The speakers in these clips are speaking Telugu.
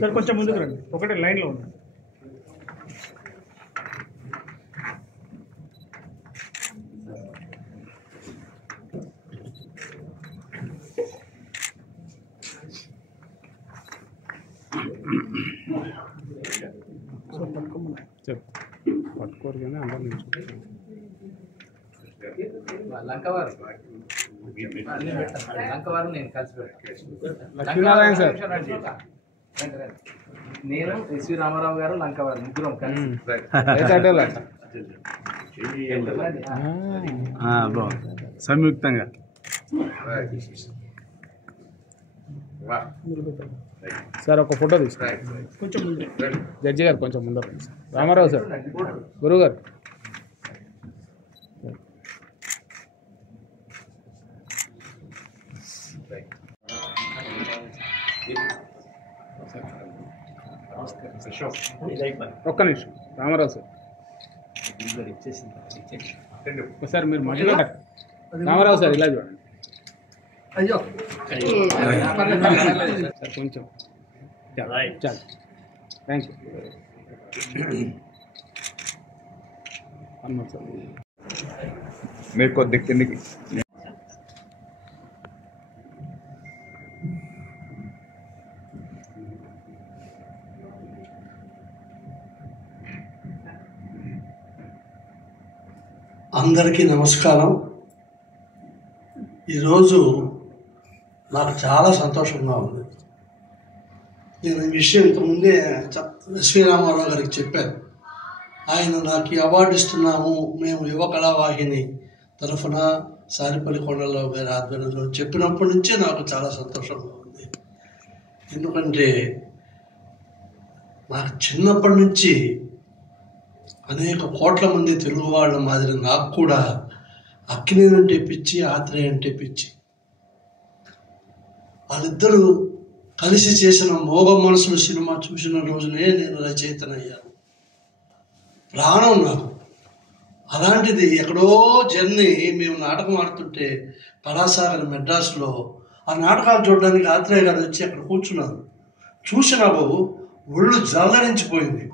సార్ కొంచెం ముందుకు రండి, ఒకటే లైన్లో ఉంది. పట్టుకోరు కానీ అందరూ లంకవారు నేను కలిసి లక్ష్మీనారాయణ సార్, నేను ఎస్వి రామారావు గారు లంకవారు ముగ్గురం కలిసి సంయుక్తంగా సార్ ఒక ఫోటో తీసుకోండి. కొంచెం ముందు జడ్జి గారు కొంచెం ముందర రండి సార్. రామారావు సార్, గురువు గారు ఒక్క నిమిషం. రామారావు సార్ సార్ మీరు మధ్యలో రామారావు సార్ ఇలా చూడండి సార్ కొంచెం చాలు. Thank you. హనుమంత్ సార్ మీరు కొద్ది కిందికి. అందరికీ నమస్కారం. ఈరోజు నాకు చాలా సంతోషంగా ఉంది. నేను ఈ విషయం ఇంతకుముందే ఎస్వి రామారావు గారికి చెప్పాను. ఆయన నాకు ఈ అవార్డు ఇస్తున్నాము మేము యువ కళావాహిని తరఫున సారిపల్లి కొండలరావు గారి ఆధ్వర్యంలో చెప్పినప్పటి నుంచే నాకు చాలా సంతోషంగా ఉంది. ఎందుకంటే నాకు చిన్నప్పటి నుంచి అనేక కోట్ల మంది తెలుగు వాళ్ళ మాదిరి నాకు కూడా అక్కినేని అంటే పిచ్చి, ఆత్రేయ అంటే పిచ్చి. వాళ్ళిద్దరూ కలిసి చేసిన మోగ మనసులు సినిమా చూసిన రోజునే నేను రచయితనయ్యాను. ప్రాణం నాకు. అలాంటిది ఎక్కడో జర్నీ మేము నాటకం ఆడుతుంటే కళాసాగర్ మెడ్రాస్లో ఆ నాటకాలు చూడడానికి ఆత్రేయ గారు వచ్చి అక్కడ కూర్చున్నారు. చూసి నాకు ఒళ్ళు జల్లరించిపోయింది.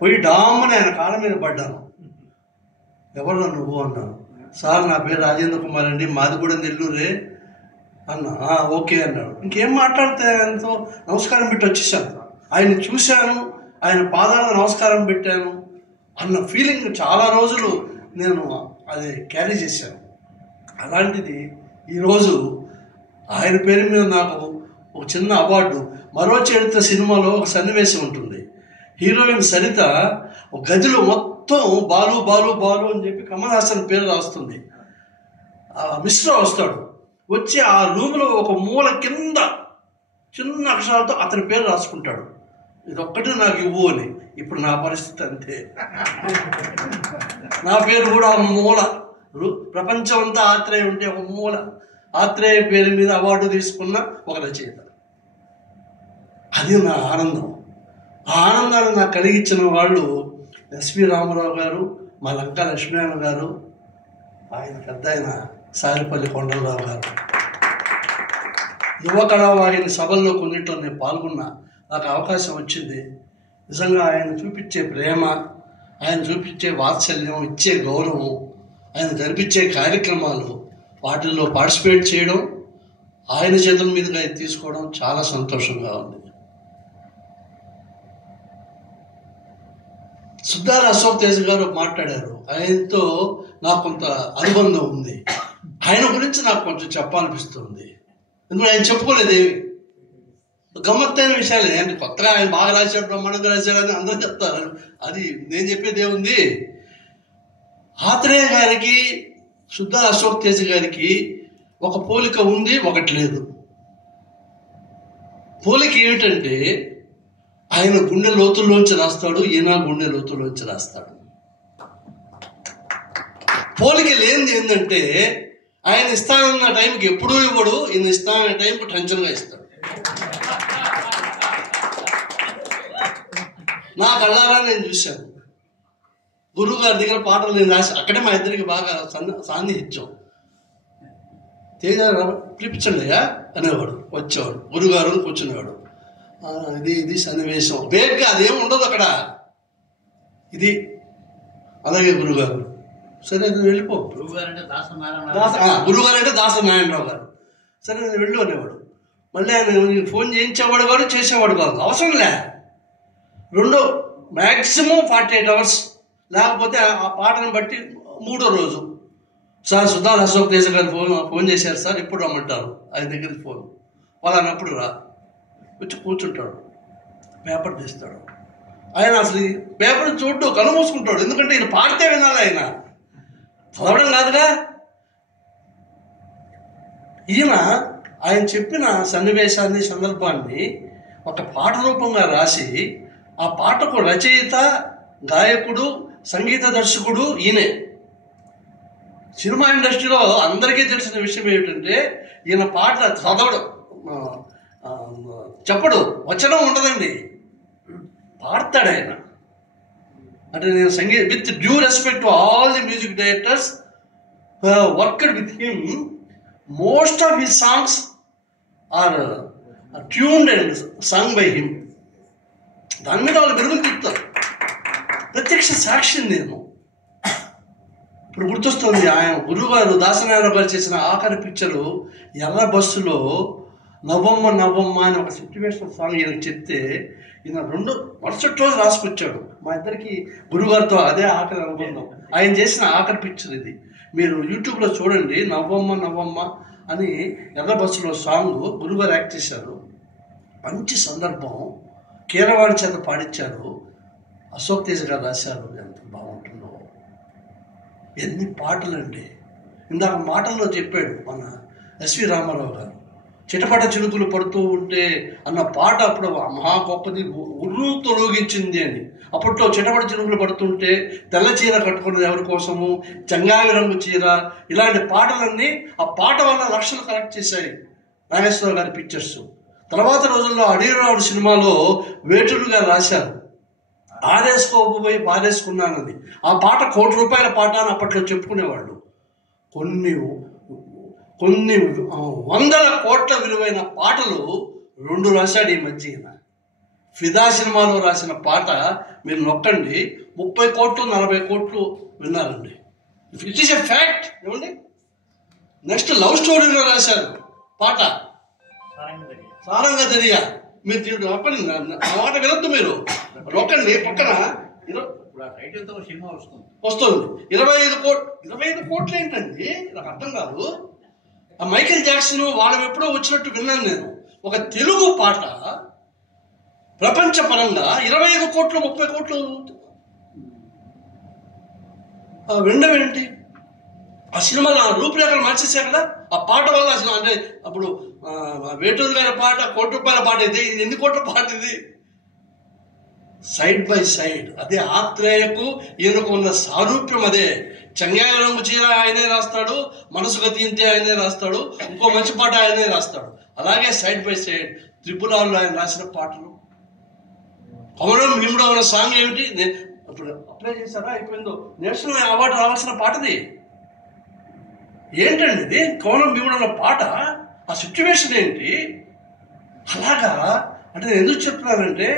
పోయి డామ్మని ఆయన కాళ్ళ మీద పడ్డాను. ఎవరు నువ్వు అన్నాను. సార్ నా పేరు రాజేంద్ర కుమార్ అండి, మాది కూడా నెల్లూరే అన్నా. ఓకే అన్నాడు. ఇంకేం మాట్లాడితే ఆయనతో నమస్కారం పెట్టి వచ్చేసాను. ఆయన చూశాను, ఆయన పాదాలకు నమస్కారం పెట్టాను అన్న ఫీలింగ్ చాలా రోజులు నేను అది క్యారీ చేశాను. అలాంటిది ఈరోజు ఆయన పేరు మీద నాకు ఒక చిన్న అవార్డు. మరో చరిత్ర సినిమాలో ఒక సన్నివేశం ఉంటుంది. హీరోయిన్ సరిత ఒక గదిలో మొత్తం బాలు బాలు బాలు అని చెప్పి కమల్ హాసన్ పేరు రాస్తుంది. మిశ్రా వస్తాడు, వచ్చి ఆ రూమ్లో ఒక మూల కింద చిన్న అక్షరాలతో అతని పేరు రాసుకుంటాడు. ఇదొక్కటి నాకు ఇవ్వు అని. ఇప్పుడు నా పరిస్థితి అంతే. నా పేరు కూడా ఒక మూల. ప్రపంచం అంతా ఆత్రేయ ఉంటే ఒక మూల. ఆత్రేయ పేరు మీద అవార్డు తీసుకున్న ఒక రచయిత. అది నా ఆనందం. ఆ ఆనందాన్ని నాకు కలిగించిన వాళ్ళు ఎస్వి రామారావు గారు, మా లంకా లక్ష్మీనారాయణ గారు, ఆయన పెద్ద ఆయన సారిపల్లి కొండలరావు గారు. యువ కళావాహిని సభల్లో కొన్నిట్లో నేను పాల్గొన్నా. నాకు అవకాశం వచ్చింది. నిజంగా ఆయన చూపించే ప్రేమ, ఆయన చూపించే వాత్సల్యం, ఇచ్చే గౌరవం, ఆయన జరిపించే కార్యక్రమాలు, వాటిల్లో పార్టిసిపేట్ చేయడం, ఆయన చేతుల మీదుగా తీసుకోవడం చాలా సంతోషంగా ఉంది. సుద్దాల అశోక్ తేజ్ గారు మాట్లాడారు. ఆయనతో నాకు కొంత అనుబంధం ఉంది. ఆయన గురించి నాకు కొంచెం చెప్పాలనిపిస్తుంది. ఎందుకంటే ఆయన చెప్పుకోలేదేవి గమ్మత్తైన విషయాలు. అంటే కొత్తగా ఆయన బాగా రాశాడు, బ్రహ్మాండంగా రాశాడని అందరూ చెప్తారు. అది నేను చెప్పేది ఏముంది. ఆత్రేయ గారికి, సుద్దాల అశోక్ తేజ్ గారికి ఒక పోలిక ఉంది, ఒకటి లేదు. పోలిక ఏమిటంటే ఆయన గుండె లోతుల్లోంచి రాస్తాడు, ఈయన గుండె లోతుల్లోంచి రాస్తాడు. పోలిక లేనిది ఏంటంటే ఆయన ఇస్తానన్న టైంకి ఎప్పుడూ ఇవ్వడు, ఈయన ఇస్తానన్న టైంకి టెన్షన్గా ఇస్తాడు. నా కళ్ళారా నేను చూశాను. గురువు గారి దగ్గర పాటలు నేను రాసి అక్కడే మా ఇద్దరికి బాగా సాన్నిహిత్యం. తేజ పిలిపించండి అయ్యా అనేవాడు. వచ్చేవాడు, గురుగారు కూర్చునేవాడు. ఇది సన్నివేశం వేగ్గా అదేం ఉండదు అక్కడ. ఇది అలాగే గురుగారు సరే నువ్వు వెళ్ళిపో. గురుగారు అంటే దాసనారాయణరావు గారు. సరే నేను వెళ్ళు అనేవాడు. మళ్ళీ ఆయన ఫోన్ చేయించేవాడు కాదు, చేసేవాడు కాదు, అవసరం లే. రెండో మ్యాక్సిమం 48 hours, లేకపోతే ఆ పాటను బట్టి 3వ రోజు సార్ సుధాల్ అశోక్ తేజ గారు ఫోన్ చేశారు సార్, ఎప్పుడు రమ్మంటారు ఆయన దగ్గరికి ఫోన్. వాళ్ళనప్పుడు రా, వచ్చి కూర్చుంటాడు, పేపర్ తీస్తాడు. ఆయన అసలు పేపర్ చూడ్డు కళ్ళు మూసుకుంటాడు, ఎందుకంటే ఈయన పాడితే వినాలి, ఆయన చదవడం కాదుగా. ఆయన చెప్పిన సన్నివేశాన్ని, సందర్భాన్ని ఒక పాట రూపంగా రాసి, ఆ పాటకు రచయిత, గాయకుడు, సంగీత దర్శకుడు ఈయనే. సినిమా ఇండస్ట్రీలో అందరికీ తెలిసిన విషయం ఏమిటంటే ఈయన పాట చదవడం, చెప్పడు, వచనం ఉండదండి, పాడతాడు ఆయన. అంటే నేను with due respect to all the music directors worked with him, most of his songs are tuned and song by him. దాని మీద వాళ్ళు మెరుగులు తిప్పుతారు. ప్రత్యక్ష సాక్షిని నేను. ఇప్పుడు గుర్తొస్తుంది ఆయన గురువుగారు దాసనారాయణ గారు చేసిన ఆఖరి పిక్చరు ఎర్ర బస్సులో నవ్వమ్మ నవ్వమ్మ అని ఒక సిట్యువేషన్ సాంగ్ ఈయనకు చెప్తే ఈయన మరుసటి రోజు రాసుకొచ్చాడు. మా ఇద్దరికి గురుగారితో అదే ఆఖరి అనుబంధం. ఆయన చేసిన ఆఖరి పిక్చర్ ఇది. మీరు యూట్యూబ్లో చూడండి, నవ్వమ్మ నవ్వమ్మ అని ఎర్ర బస్సులో సాంగ్ గురుగారు యాక్ట్ చేశారు. మంచి సందర్భం, కీరవాణి చేత పాడించారు, అశోక్ తేజ గారు రాశారు. ఎంత బాగుంటుందో, ఎన్ని పాటలండి. ఇందాక మాటల్లో చెప్పాడు మన ఎస్వి రామారావు గారు, చిటపట చినుకులు పడుతూ ఉంటే అన్న పాట అప్పుడు మహా గొప్పది, ఉర్రు తొలగించింది అని. అప్పట్లో చిటపట చినుకులు పడుతుంటే తెల్ల చీర కట్టుకున్నది ఎవరి కోసము, చంగావి రంగు చీర, ఇలాంటి పాటలన్నీ ఆ పాట వల్ల లక్షలు కలెక్ట్ చేశాయి నాగేశ్వరరావు గారి పిక్చర్స్. తర్వాత రోజుల్లో అడవిరావుడు సినిమాలో వేటూరు గారు రాశారు, ఆరేసుకోబోయి పారేసుకున్నానని. ఆ పాట ₹1,00,00,000 పాట అని అప్పట్లో చెప్పుకునేవాళ్ళు. కొన్ని వందల కోట్ల విలువైన పాటలు 2 రాశాడు ఈ మధ్య. ఫిదా సినిమాలో రాసిన పాట మీరు నొక్కండి, 30 కోట్లు 40 కోట్లు విన్నారండి. It is a fact. ఏమండి, నెక్స్ట్ లవ్ స్టోరీలో రాశారు పాట, సారంగా తెలియ. మీరు నొక్కండి, ఆ మాట వినొద్దు, మీరు నొక్కండి. పక్కన వస్తుంది 25 కోట్లు ఏంటండి, నాకు అర్థం కాదు. ఆ మైకేల్ జాక్సన్ వాళ్ళు ఎప్పుడో వచ్చినట్టు విన్నాను నేను. ఒక తెలుగు పాట ప్రపంచపరంగా 25 కోట్లు 30 కోట్లు వినడం. ఆ సినిమాలో ఆ రూపురేఖలు మార్చేశారు కదా ఆ పాట వల్ల. అసలు అంటే అప్పుడు వేటూరు గారి పాట ₹1,00,00,000 పాట అయితే, ఇది ఎన్ని కోట్ల పాట ఇది? Side by side. అదే ఆత్రేయకు ఈయనకు ఉన్న సారూప్యం అదే. చంగాయ రంగు చీర ఆయనే రాస్తాడు, మనసు గతి ఇంతే ఆయనే రాస్తాడు, ఇంకో మంచి పాట ఆయనే రాస్తాడు. అలాగే సైడ్ బై సైడ్ త్రిపురాల్లో ఆయన రాసిన పాటలు. కొమరం భీముడు అన్న సాంగ్ ఏమిటి, ఇప్పుడు అప్లై చేశారా, అయిపోయిందో, నేషనల్ అవార్డు రావాల్సిన పాటది. ఏంటండి ఇది, కొమరం భీముడు అన్న పాట, ఆ సిచ్యువేషన్ ఏంటి? అలాగా అంటే నేను ఎందుకు చెప్తున్నానంటే,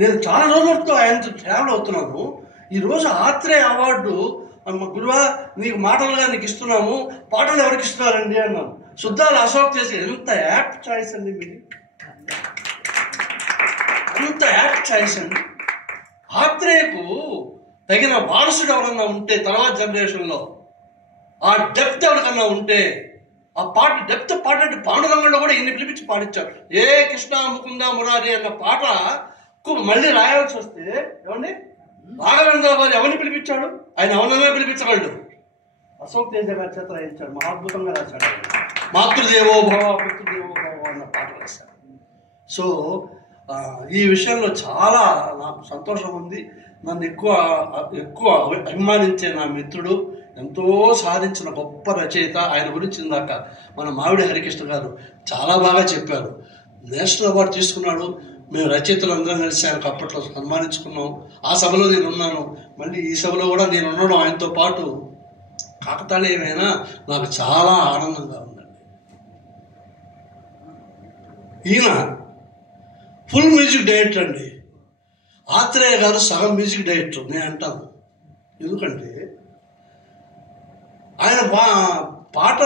నేను చాలా రోజులతో ఆయనతో ట్రావెల్ అవుతున్నాను. ఈరోజు ఆత్రేయ అవార్డు గురువా నీకు మాటలుగా నీకు ఇస్తున్నాము, పాటలు ఎవరికి ఇస్తున్నారండి అన్నాను. సుద్దాల అశోక్ చేసి ఎంత యాప్ట్ చాయిస్ అండి మీరు, ఎంత యాప్ట్ చాయిస్ అండి. ఆత్రేయకు తగిన వారసుడు ఎవరన్నా ఉంటే తర్వాత జనరేషన్లో, ఆ డెప్త్ ఎవరికన్నా ఉంటే, ఆ పాట డెప్త్ పాట అంటే పాండురంగంలో కూడా ఇన్ని పిలిపించి పాడించారు. ఏ కృష్ణ ముకుంద మురారి అన్న పాట మళ్ళీ రాయాల్సి వస్తే ఏమండి, రాఘవేంద్ర గారు ఎవరిని పిలిపించాడు? ఆయన ఎవరన్నా పిలిపించగలడు. అశోక్ తేజ గారి చేత రాయించాడు, మహాద్భుతంగా రాశాడు. మాతృదేవో భవ పితృదేవో భవ అన్న పాట రాశాడు. సో ఈ విషయంలో చాలా నాకు సంతోషం ఉంది. నన్ను ఎక్కువ అభిమానించే నా మిత్రుడు, ఎంతో సాధించిన గొప్ప రచయిత. ఆయన గురించి ఇందాక మన మావిడి హరికృష్ణ గారు చాలా బాగా చెప్పారు. నేషనల్ అవార్డు తీసుకున్నాడు. మేము రచయితలు అందరం కలిసి ఆయనకు అప్పట్లో సన్మానించుకున్నాం. ఆ సభలో నేను ఉన్నాను, మళ్ళీ ఈ సభలో కూడా నేను ఉండడం ఆయనతో పాటు కాకతాళీయమైనా నాకు చాలా ఆనందంగా ఉందండి. ఈయన ఫుల్ మ్యూజిక్ డైరెక్టర్ అండి. ఆత్రేయ గారు సగం మ్యూజిక్ డైరెక్టర్ నేను అంటాను. ఎందుకంటే ఆయన పాట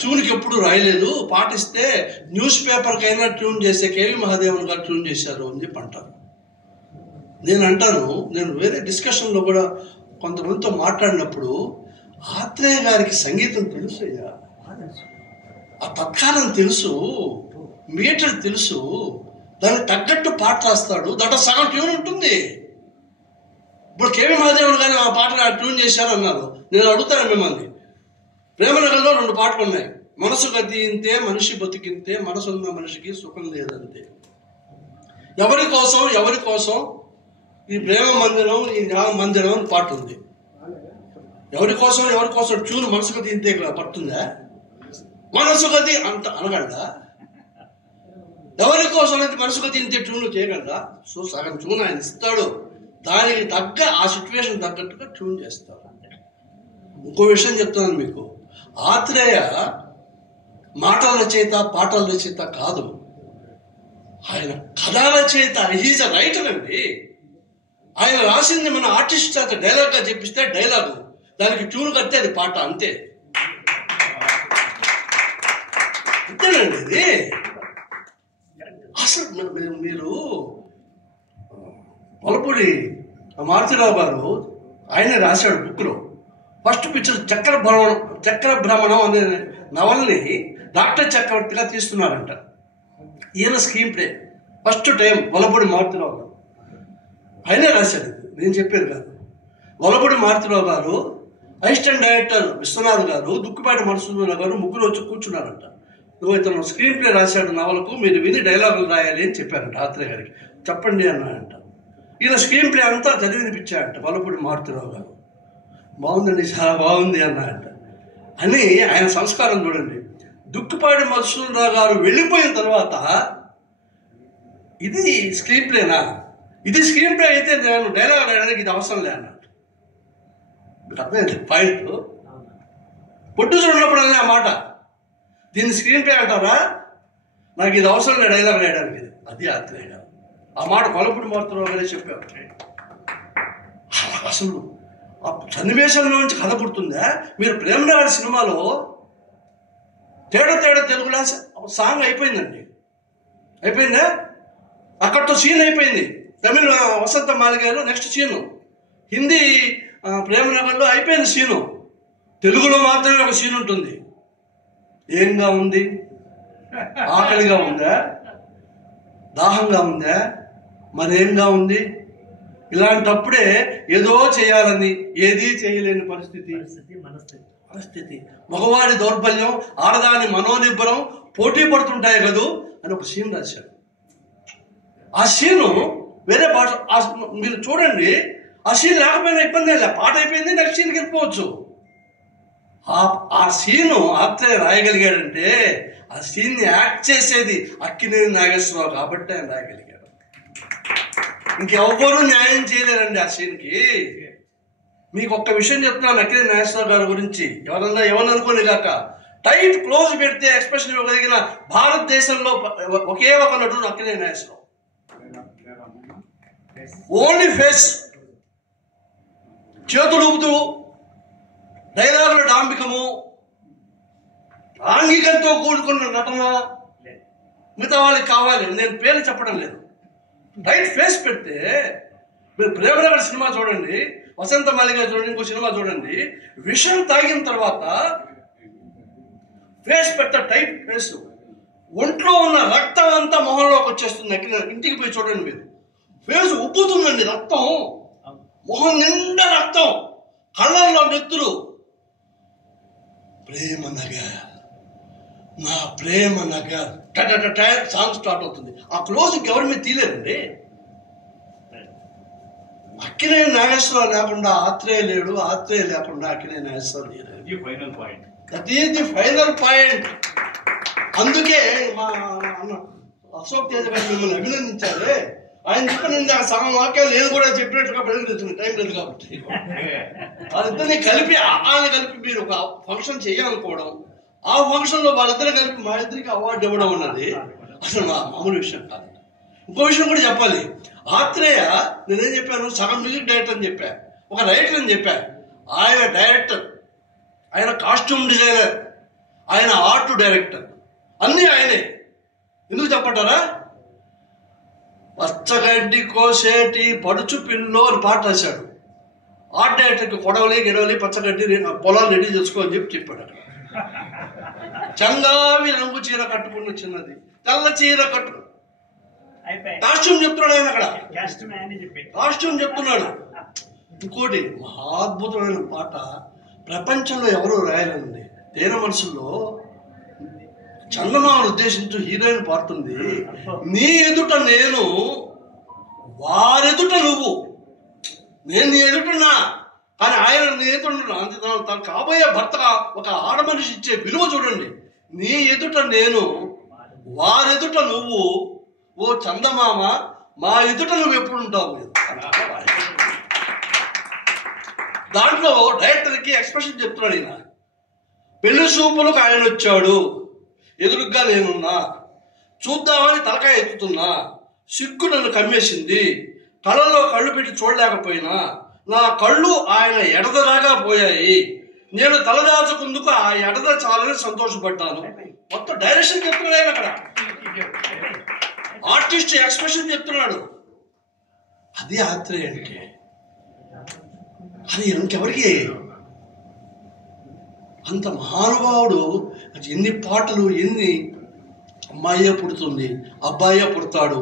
ట్యూన్కి ఎప్పుడు రాయలేదు. పాట ఇస్తే న్యూస్ పేపర్కైనా ట్యూన్ చేసే కేవి మహాదేవన్ గారు ట్యూన్ చేశారు అని చెప్పి అంటారు. నేను అంటాను, నేను వేరే డిస్కషన్లో కూడా కొంతమందితో మాట్లాడినప్పుడు ఆత్రేయ గారికి సంగీతం తెలుసు అయ్యా, ఆ తత్కాలం తెలుసు, మీటర్ తెలుసు, దానికి తగ్గట్టు పాట రాస్తాడు. దాంట్లో సగం ట్యూన్ ఉంటుంది. ఇప్పుడు కేవి మహాదేవుడు కానీ ఆ పాట ట్యూన్ చేశారు అన్నారు. నేను అడుగుతాను మిమ్మల్ని, ప్రేమనగర్లో 2 పాటలు ఉన్నాయి. మనసు గతి ఇంతే, మనిషి బతికింతే, మనసు ఉన్న మనిషికి సుఖం లేదంతే. ఎవరి కోసం ఈ ప్రేమ మందిరం, ఈ న్యాయ మందిరం అని పాట ఉంది. ఎవరి కోసం ట్యూన్ మనసు గతి ఇంతే పడుతుందా? మనసు గతి అంత అనగలడా? ఎవరి కోసం అయితే మనసు గతి ఇంతే ట్యూన్లు చేయగలరా? సో సగం ట్యూన్ ఆయన ఇస్తాడు, దానికి తగ్గ ఆ సిచ్యువేషన్ తగ్గట్టుగా ట్యూన్ చేస్తాడు. ఇంకో విషయం చెప్తున్నాను మీకు, ఆత్రేయ మాటల రచయిత పాటల రచయిత కాదు, ఆయన కథా రచయిత. హీజ్ అ రైటర్ అండి. ఆయన రాసింది మన ఆర్టిస్ట్ చేత డైలాగ్గా చెప్పిస్తే డైలాగు, దానికి ట్యూన్ కడితే అది పాట, అంతే. అంతేనండి ఇది. అసలు మీరు వలపూడి మారుతిరావు గారు ఆయనే రాశాడు బుక్లో. ఫస్ట్ పిక్చర్ చక్ర భ్రమణం అనే నవల్ని డాక్టర్ చక్రవర్తిగా తీస్తున్నారంట. ఈయన స్క్రీన్ ప్లే ఫస్ట్ టైం వలపూడి మారుతిరావు గారు ఆయనే రాశాడు. నేను చెప్పేది కాదు. వలపూడి మారుతిరావు గారు, అసిస్టెంట్ డైరెక్టర్ విశ్వనాథ్ గారు, దుక్కుపాటి మధుసూదన్ గారు ముగ్గురు వచ్చి కూర్చున్నారంట. ఇతను స్క్రీన్ ప్లే రాశాడు నవలకు, మీరు విని డైలాగులు రాయాలి అని చెప్పారంట ఆత్రేయ గారికి. చెప్పండి అన్నాడంట. ఈయన స్క్రీన్ ప్లే అంతా చదివి వినిపించాడంట వలపూడి మారుతిరావు గారు. బాగుందండి, చాలా బాగుంది అన్నాడంట. అని ఆయన సంస్కారం చూడండి. దుక్కుపాటి మధుసూదన్ గారు వెళ్ళిపోయిన తర్వాత ఇది స్క్రీన్ ప్లేనా, ఇది స్క్రీన్ ప్లే అయితే నేను డైలాగ్ రాయడానికి ఇది అవసరం లే అన్నట్టు. అర్థమైంది పాయింట్. ప్రొడ్యూసర్ ఉన్నప్పుడు అనే ఆ మాట, దీన్ని స్క్రీన్ ప్లే అంటారా, నాకు ఇది అవసరం లేదు డైలాగ్ రాయడానికి. అది ఆత్రేయ గారు ఆ మాట వలపూడి మారుతిరావు గారే చెప్పారు. అసలు ఆ సన్నివేశంలో నుంచి కథ పుడుతుందా? మీరు ప్రేమనగర్ సినిమాలో తేడా తెలుగులా సాంగ్ అయిపోయిందండి. అయిపోయిందా? అక్కడితో సీన్ అయిపోయింది. తమిళ వసంత మాలిగారు నెక్స్ట్ సీను, హిందీ ప్రేమనగర్లో అయిపోయింది సీను. తెలుగులో మాత్రమే ఒక సీన్ ఉంటుంది. ఏంగా ఉంది? ఆకలిగా ఉందా? దాహంగా ఉందా? మరేంగా ఉంది? ఇలాంటప్పుడే ఏదో చేయాలని ఏదీ చేయలేని పరిస్థితి, మగవాడి దౌర్బల్యం, ఆడదాని మనోనిబ్బరం పోటీ పడుతుంటాయి కదూ అని ఒక సీన్ రాశాడు. ఆ సీను వేరే పాట మీరు చూడండి. ఆ సీన్ లేకపోయినా ఇబ్బంది లేదు, పాట అయిపోయింది, నెక్స్ట్ సీన్కి వెళ్ళిపోవచ్చు. ఆ సీను ఆత్రేయ రాయగలిగాడంటే ఆ సీన్ని యాక్ట్ చేసేది అక్కినేని నాగేశ్వరరావు కాబట్టి ఆయన రాయగలిగాడు. ఇంకెవ్వరూ న్యాయం చేయలేరండి ఆ సీన్కి. మీకు ఒక్క విషయం చెప్తున్నాను అక్కినేని నాగేశ్వరరావు గారి గురించి. ఎవరన్నా ఏమనుకోని కాక, టైట్ క్లోజ్ పెడితే ఎక్స్ప్రెషన్ ఇవ్వగలిగిన భారతదేశంలో ఒకే ఒక నటుడు అక్కినేని నాగేశ్వరరావు. ఓన్లీ ఫేస్, చేతులు ఊపుతూ, డైలాగుల డాంబికము, ఆంగికంతో కూడుకున్న నటన మిగతా వాళ్ళకి కావాలి. నేను పేరు చెప్పడం లేదు. రైట్ ఫేస్ పెడితే మీరు ప్రేమనగర్ సినిమా చూడండి, వసంత మాలిగా చూడండి, ఇంకో సినిమా చూడండి. విషం తాగిన తర్వాత ఫేస్ పెట్ట టైట్ ఫేస్, ఒంట్లో ఉన్న రక్తం అంతా మొహంలోకి వచ్చేస్తుంది. ఇంటికి పోయి చూడండి మీరు, ఫేస్ ఉబ్బుతుందండి రక్తం, మొహం నిండా రక్తం, కళ్ళల్లో నెత్తురు. ప్రేమ నగర్, నా ప్రేమ నగర్ సాంగ్ స్టార్ట్ అవుతుంది. ఆ క్లోజ్ ఎవరి మీద తీయలేదండి. అక్కినేని నాగేశ్వరరావు లేకుండా ఆత్రేయ లేడు, ఆత్రేయ లేకుండా అక్కినేని నాగేశ్వరరావు లేడు. That is the final point. అందుకే మా అన్న అశోక్ తేజ గారు మిమ్మల్ని అభినందించారే. ఆయన చెప్పిన సగం వాక్యాలు నేను కూడా చెప్పినట్టుగా ప్రజలు టైం లేదు కాబట్టి వాళ్ళిద్దరిని కలిపి మీరు ఒక ఫంక్షన్ చేయాలనుకోవడం, ఆ ఫంక్షన్లో వాళ్ళిద్దరు కలిపి మా ఇద్దరికి అవార్డు ఇవ్వడం అన్నది అసలు మామూలు విషయం కాదు. ఇంకో విషయం కూడా చెప్పాలి. ఆత్రేయ నేనేం చెప్పాను, సగం మ్యూజిక్ డైరెక్టర్ అని చెప్పా, ఒక రైటర్ అని చెప్పా. ఆయన డైరెక్టర్, ఆయన కాస్ట్యూమ్ డిజైనర్, ఆయన ఆర్ట్ డైరెక్టర్, అన్నీ ఆయనే. ఎందుకు చెప్పంటారా? పచ్చగడ్డి కోసేటి పడుచు పిల్లో అని పాట రాశాడు. ఆర్ట్ డైరెక్టర్కి కొడవలి గిడవలి పచ్చగడ్డి పొలాలు రెడీ చేసుకో అని చెప్పాడు. చంగావి రంగు చీర కట్టుకున్న చిన్నది, తెల్ల చీర కట్టు, కాస్ట్యూమ్ చెప్తున్నాడు ఆయన అక్కడ, కాస్ట్యూమ్ చెప్తున్నాడు. ఇంకోటి మహాద్భుతమైన పాట ప్రపంచంలో ఎవరు రాయాలండి. తేన మనసుల్లో చందమామను ఉద్దేశించు హీరోయిన్ పాడుతుంది. నీ ఎదుట నేను, వారెదుట నువ్వు. నేను నీ ఎదుటన్నా, కానీ ఆయన నీ ఎదుట తను కాబోయే భర్తగా ఒక ఆడమనిషి ఇచ్చే విలువ చూడండి. నీ ఎదుట నేను, వారెదుట నువ్వు, ఓ చందమామ మా ఎదుట నువ్వు ఎప్పుడు ఉంటావు. దాంట్లో డైరెక్టర్కి ఎక్స్ప్రెషన్ చెప్తున్నాడు ఈయన. పెళ్లి చూపులకు ఆయన వచ్చాడు, ఎదురుగ్గా నేనున్నా, చూద్దామని తలకాయ ఎత్తుతున్నా, సిగ్గు నన్ను కమ్మేసింది, కళ్ళల్లో కళ్ళు పెట్టి చూడలేకపోయినా, నా కళ్ళు ఆయన ఎడదలాగా పోయాయి, నేను తలదాచుకుందుకు ఆ ఎడద చాలని సంతోషపడ్డాను. మొత్తం డైరెక్షన్ చెప్తున్నాడు ఆయన అక్కడ, ఆర్టిస్ట్ ఎక్స్ప్రెషన్ చెప్తున్నాడు. అది ఆత్రేయ అంటే. అది ఇంకెవరికి అంత మహానుభావుడు. ఎన్ని పాటలు, ఎన్ని, అమ్మాయే పుడుతుంది, అబ్బాయే పుడతాడు,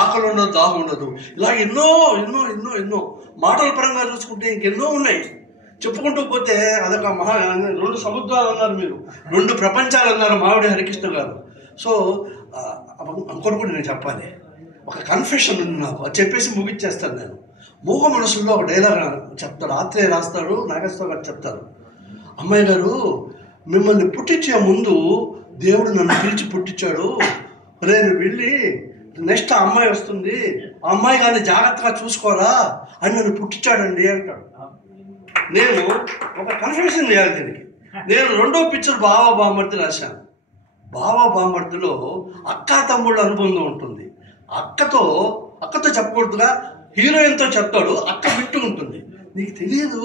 ఆకలి ఉండదు, దాహం ఉండదు, ఇలా ఎన్నో ఎన్నో ఎన్నో ఎన్నో మాటల పరంగా చూసుకుంటే ఇంకెన్నో ఉన్నాయి. చెప్పుకుంటూ పోతే అదొక రెండు సముద్రాలు అన్నారు మీరు, రెండు ప్రపంచాలు అన్నారు మావిడి హరికృష్ణ గారు. సో ఇంకోటి కూడా నేను చెప్పాలి, ఒక కన్ఫెషన్ ఉంది నాకు, అది చెప్పేసి ముగిచ్చేస్తాను నేను. మూగ మనసుల్లో ఒక డైలాగ్ చెప్తాడు, ఆత్రేయ రాస్తాడు, నాగేశ్వర గారు చెప్తారు. అమ్మాయి గారు, మిమ్మల్ని పుట్టించే ముందు దేవుడు నన్ను పిలిచి పుట్టించాడు, నేను వెళ్ళి నెక్స్ట్ ఆ అమ్మాయి వస్తుంది, ఆ అమ్మాయి కానీ జాగ్రత్తగా చూసుకోరా అని నన్ను పుట్టించాడండి అంటాడు. నేను ఒక కన్ఫెషన్ చేయాలి దీనికి. నేను రెండో పిక్చర్ బావా బామ్మర్ది రాశాను. బావా బామ్మర్దిలో అక్కా తమ్ముళ్ళ అనుబంధం ఉంటుంది. అక్కతో చెప్పకూడదుగా, హీరోయిన్తో చెప్తాడు, అక్క వింటూ ఉంటుంది. నీకు తెలియదు,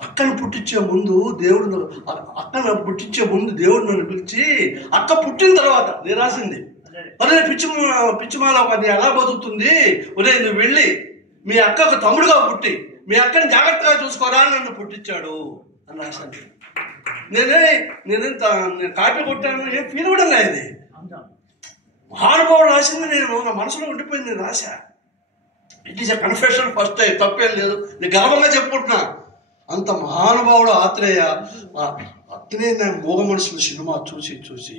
అక్కను పుట్టించే ముందు దేవుడు నన్ను పిలిచి, అక్క పుట్టిన తర్వాత నేను రాసింది, అదే పిచ్చిమాల అది ఎలా బతుకుతుంది, ఒరే నువ్వు వెళ్ళి మీ అక్కకు తమ్ముడుగా పుట్టి మీ అక్కని జాగ్రత్తగా చూసుకోరా అని నన్ను పుట్టించాడు అని రాశాను. నేను కాపీ కొట్టాను, ఏం ఫీల్ కూడా లేదు. మహానుభావుడు రాసింది, నేను నా మనసులో ఉండిపోయింది, నేను రాశా. It is a confession first time, తప్పేం లేదు, నేను గర్వంగా చెప్పుకుంటున్నా. అంత మహానుభావుడు ఆత్రేయ. అట్లనే నేను మూగ మనుషుల సినిమా చూసి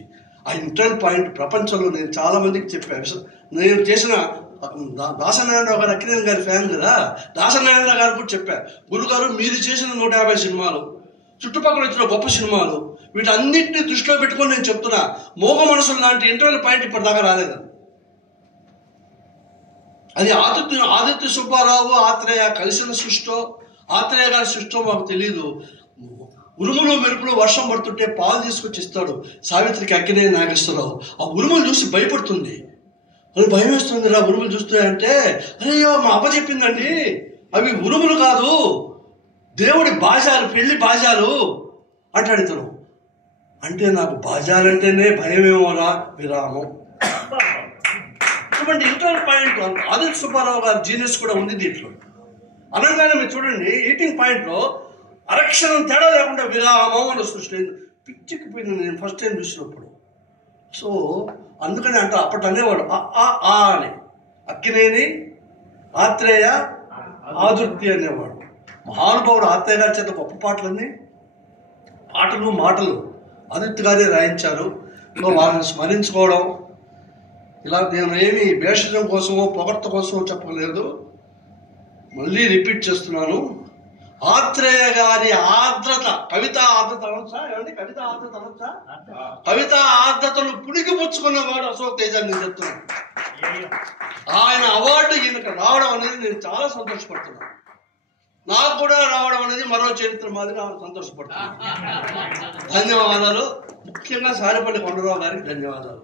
ఆ ఇంటర్నల్ పాయింట్ ప్రపంచంలో నేను చాలా మందికి చెప్పాను. నేను చేసిన దాసనారాయణరావు గారు అక్కినేని గారి ఫ్యాన్ కదా, దాసనారాయణరావు గారు కూడా చెప్పా, గురుగారు మీరు చేసిన 150 సినిమాలు, చుట్టుపక్కల వచ్చిన గొప్ప సినిమాలు, వీటన్నిటిని దృష్టిలో పెట్టుకొని నేను చెప్తున్నా, మూగ మనసులు లాంటి ఇంటర్నల్ పాయింట్ ఇప్పటిదాకా రాలేదు. అది ఆదిత్య సుబ్బారావు ఆత్రేయ కలిసిన సృష్టో, ఆత్రేయ గారి సృష్టో మాకు తెలియదు. ఉరుములు మెరుపులు వర్షం పడుతుంటే పాలు తీసుకొచ్చి ఇస్తాడు సావిత్రికి అక్కినేని నాగేశ్వరరావు. ఆ ఉరుములు చూసి భయపడుతుంది, అది భయం వేస్తుంది రా ఉరుములు చూస్తాయంటే, అయ్యో మా అమ్మ చెప్పిందండి అవి ఉరుములు కాదు, దేవుడి బాజాలు, పెళ్లి బాజాలు అంటాడు ఇతను. అంటే నాకు బాజాలంటేనే భయమేమోరా విరామం. ఇటువంటి ఇంటర్నల్ పాయింట్ ఆదిత్య సుబ్బారావు గారి జీనియస్ కూడా ఉంది దీంట్లో. అనగానే మీరు చూడండి, ఈటింగ్ పాయింట్లో అరక్షణం తేడా లేకుండా విరామం అని సృష్టి పిచ్చికిపోయింది నేను ఫస్ట్ టైం చూసినప్పుడు. సో అందుకని అప్పటి అనేవాడు ఆ అని, అక్కినేని ఆత్రేయ ఆదుర్తి అనేవాడు. మహానుభావుడు ఆత్రేయ గారి చేత గొప్ప పాటలన్నీ, పాటలు మాటలు ఆదిత్య గారే రాయించారు. సో వాళ్ళని స్మరించుకోవడం, ఇలా నేను ఏమి భేషజం కోసమో పొగడ్త కోసమో చెప్పలేదు, మళ్ళీ రిపీట్ చేస్తున్నాను. ఆత్రేయ గారి ఆర్ద్రత, కవిత ఆర్ద్రత అనొచ్చా ఏమండి, కవిత ఆర్ద్రత అనొచ్చా, కవిత ఆర్ద్రతను పుడికి పుచ్చుకున్నవాడు అశోక్ తేజ నేను చెప్తున్నాను. ఆయన అవార్డు ఈయనకు రావడం అనేది నేను చాలా సంతోషపడుతున్నాను. నాకు కూడా రావడం అనేది మరో చరిత్ర మాదిరి సంతోషపడుతున్నాను. ధన్యవాదాలు. ముఖ్యంగా సారిపల్లి కొండరావు గారికి ధన్యవాదాలు.